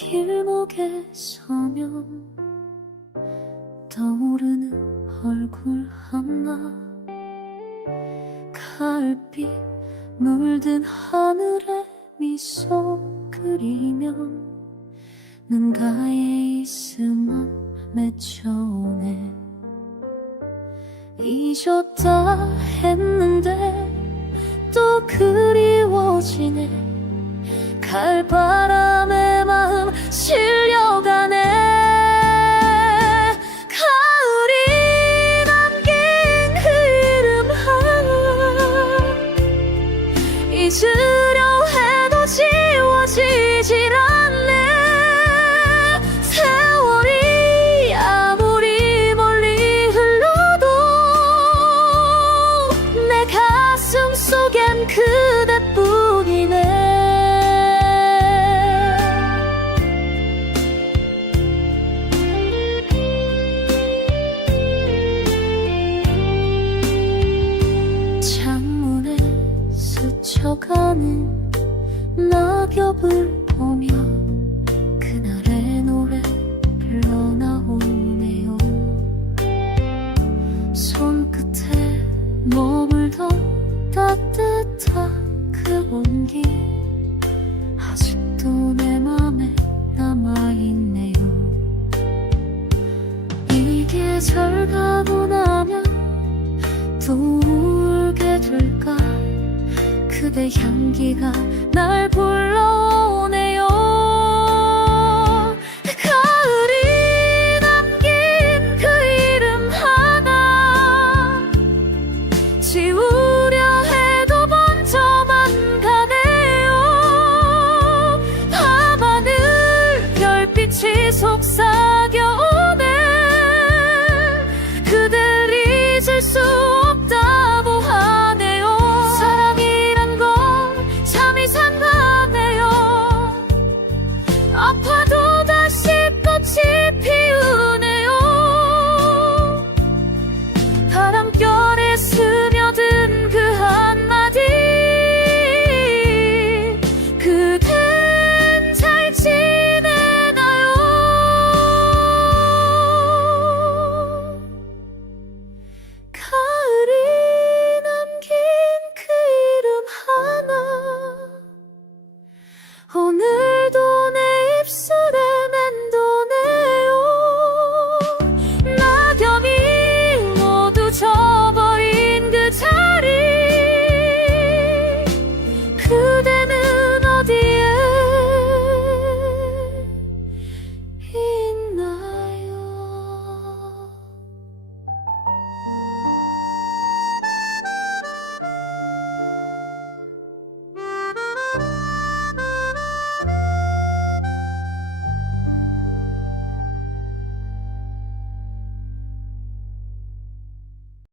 벽에 서면 떠오르는 얼굴 하나 가을빛 물든 하늘에 미소 그리면 눈가에 있으면 맺혀오네. 잊었다 했는데 또 그리워지네. 마음 실려가네. 가을이 남긴 그 이름 하나 잊으려 해도 지워지질 않네. 세월이 아무리 멀리 흘러도 내 가슴 속엔 그 낙엽을 보며 그날의 노래 흘러나오네요. 손끝에 머물던 따뜻한 그 온기 아직도 내 맘에 남아있네요. 이 계절 가고 나면 또 울게 될까 그대 향기가 날 불러